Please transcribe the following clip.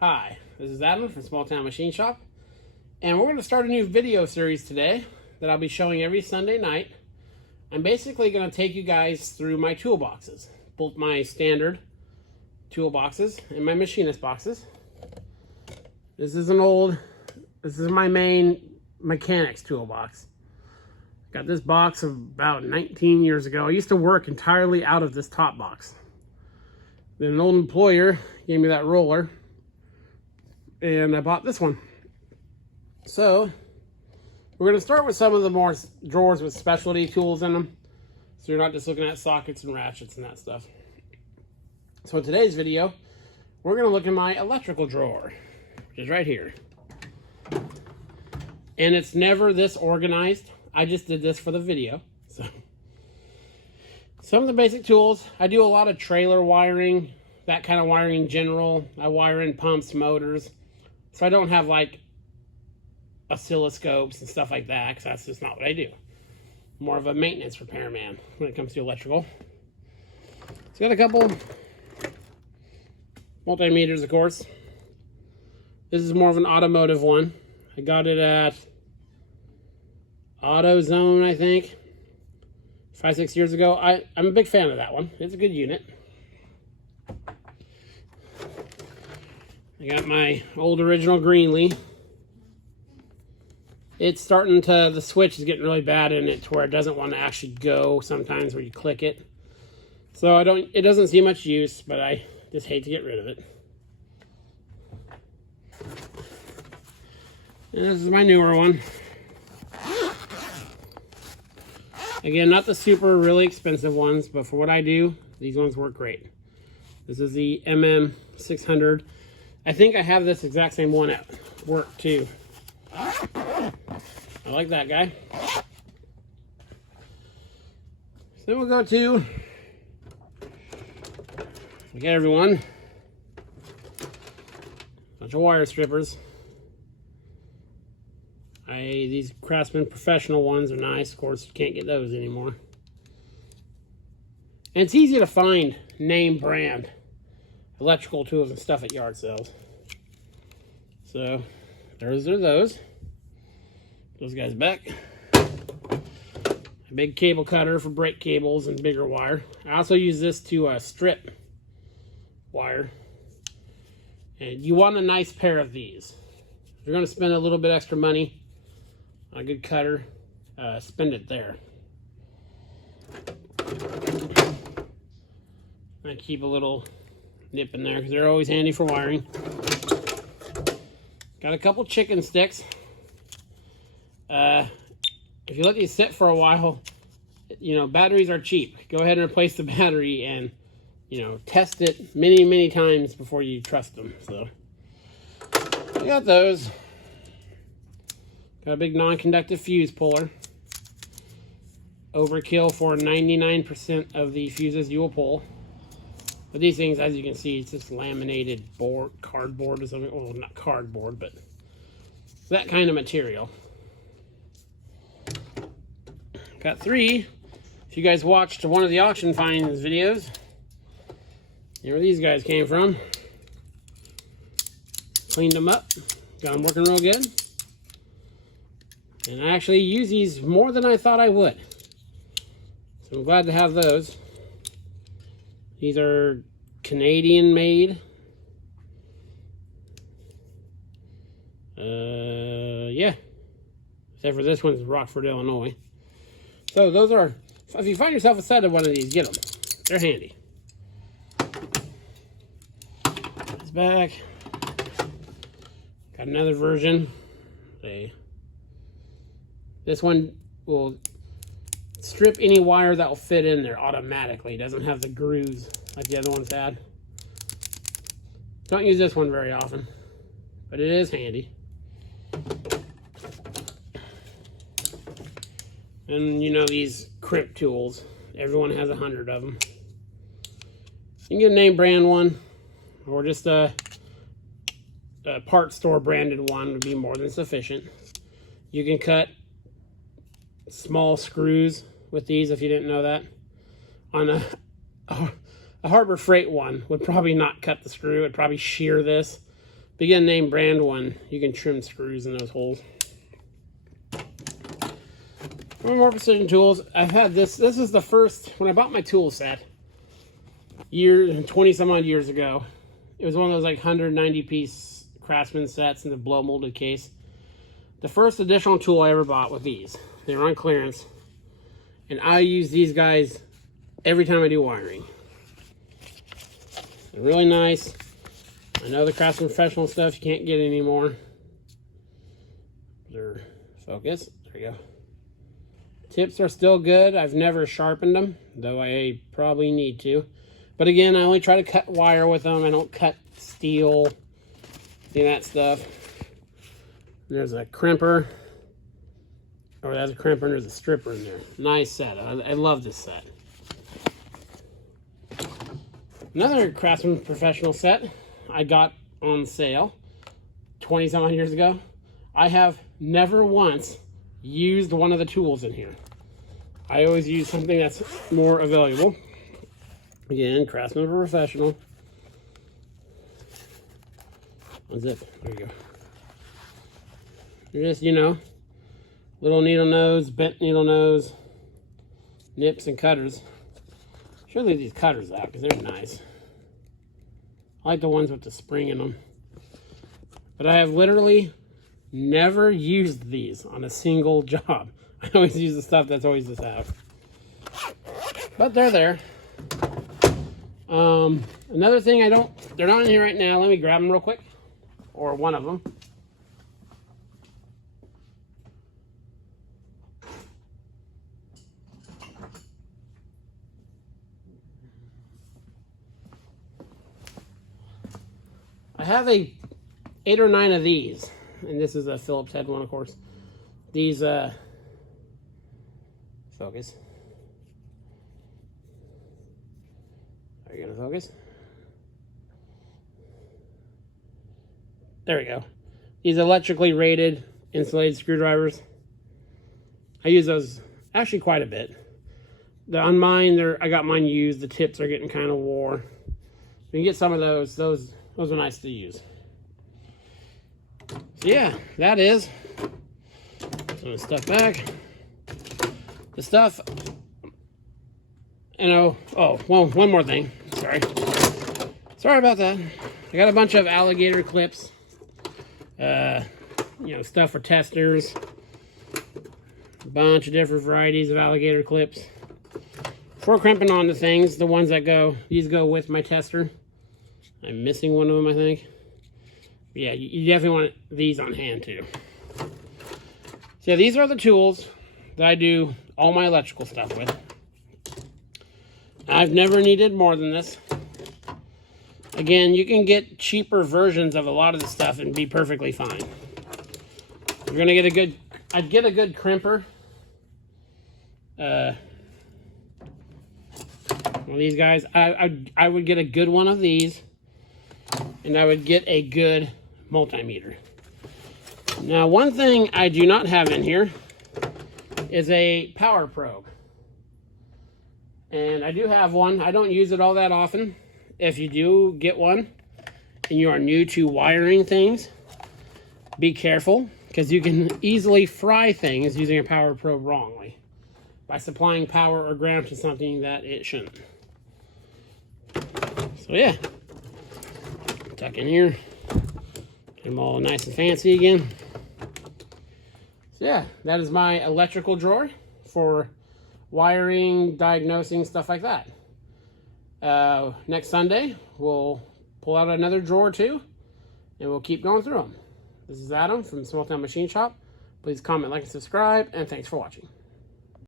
Hi, this is Adam from Small Town Machine Shop, and we're going to start a new video series today that I'll be showing every Sunday night. I'm basically going to take you guys through my toolboxes, both my standard toolboxes and my machinist boxes. This is my main mechanics toolbox. Got this box about 19 years ago. I used to work entirely out of this top box. Then an old employer gave me that roller, and I bought this one. So we're going to start with some of the more drawers with specialty tools in them, so you're not just looking at sockets and ratchets and that stuff. So in today's video, we're going to look in my electrical drawer, which is right here. And it's never this organized. I just did this for the video. So some of the basic tools, I do a lot of trailer wiring, that kind of wiring in general. I wire in pumps, motors. So I don't have like oscilloscopes and stuff like that, because that's just not what I do. More of a maintenance repairman when it comes to electrical. So got a couple multimeters, of course. This is more of an automotive one. I got it at AutoZone, I think, 5-6 years ago. I'm a big fan of that one. It's a good unit. I got my old original Greenlee. It's starting to, the switch is getting really bad in it to where it doesn't want to actually go sometimes where you click it. So it doesn't see much use, but I just hate to get rid of it. And this is my newer one. Again, not the super really expensive ones, but for what I do, these ones work great. This is the MM600. I think I have this exact same one at work too. I like that guy. So then we'll go to, okay everyone, bunch of wire strippers. These Craftsman professional ones are nice. Of course, you can't get those anymore. And it's easy to find name brand electrical tools and stuff at yard sales. So those are those guys back. A big cable cutter for brake cables and bigger wire. I also use this to strip wire. And you want a nice pair of these. If you're going to spend a little bit extra money on a good cutter, spend it there. I keep a little nip in there because they're always handy for wiring. Got a couple chicken sticks. If you let these sit for a while, batteries are cheap. Go ahead and replace the battery and, test it many times before you trust them. So I got those. Got a big non-conductive fuse puller. Overkill for 99% of the fuses you will pull. But these things, as you can see, it's just laminated cardboard or something. Well, not cardboard, but that kind of material. Got 3. If you guys watched one of the auction finds videos, you know where these guys came from. Cleaned them up. Got them working real good. And I actually use these more than I thought I would. So I'm glad to have those. These are Canadian made. Yeah. Except for this one's Rockford, Illinois. So those are, if you find yourself a set of one of these, get them. They're handy. It's back. Got another version. This one will strip any wire that will fit in there automatically. It doesn't have the grooves like the other ones had. Don't use this one very often, but it is handy. And these crimp tools, everyone has 100 of them. You can get a name brand one, or just a part store branded one would be more than sufficient. You can cut small screws with these if you didn't know that. On a Harbor Freight one would probably not cut the screw. It'd probably shear this. begin name brand one, you can trim screws in those holes. More precision tools. I've had this. This is the first, when I bought my tool set 20 some odd years ago. It was one of those like 190 piece Craftsman sets in the blow molded case. The first additional tool I ever bought was these. They were on clearance. And I use these guys every time I do wiring. They're really nice. I know the Craftsman Professional stuff you can't get anymore. They're focus. There you go. Tips are still good. I've never sharpened them, though I probably need to. But again, I only try to cut wire with them. I don't cut steel, any of that stuff. There's a crimper. Or that's a crimper and there's a stripper in there. Nice set. I love this set. Another Craftsman Professional set I got on sale 20 some odd years ago. I have never once used one of the tools in here. I always use something that's more available. Again, Craftsman Professional. Unzip. There you go. They're just, you know, little needle nose, bent needle nose, nips and cutters. Should leave these cutters out because they're nice. I like the ones with the spring in them. But I have literally never used these on a single job. I always use the stuff that's always just out. But they're there. Another thing they're not in here right now. Let me grab them real quick. Or one of them. I have 8 or 9 of these. And this is a Phillips head one, of course. These, focus. Are you gonna focus? There we go. These electrically rated insulated screwdrivers. I use those actually quite a bit. On mine, I got mine used. The tips are getting kind of wore. You can get some of those. Those are nice to use. So yeah, that is. I'm gonna step back. The stuff. You know. Oh, well, one more thing. Sorry about that. I got a bunch of alligator clips. You know, stuff for testers. A bunch of different varieties of alligator clips. For crimping on the things, the ones that go, these go with my tester. I'm missing one of them, I think. Yeah, you definitely want these on hand too. So yeah, these are the tools that I do all my electrical stuff with. I've never needed more than this. Again, you can get cheaper versions of a lot of the stuff and be perfectly fine. You're gonna get a good, I'd get a good crimper. One of these guys, I would get a good one of these, and I would get a good multimeter. Now, one thing I do not have in here is a power probe. And I do have one. I don't use it all that often. If you do get one and you are new to wiring things, be careful, because you can easily fry things using a power probe wrongly by supplying power or ground to something that it shouldn't. So yeah, tuck in here, get them all nice and fancy again. So yeah, that is my electrical drawer for wiring, diagnosing, stuff like that. Next Sunday, we'll pull out another drawer or two, and we'll keep going through them. This is Adam from Small Town Machine Shop. Please comment, like, and subscribe, and thanks for watching.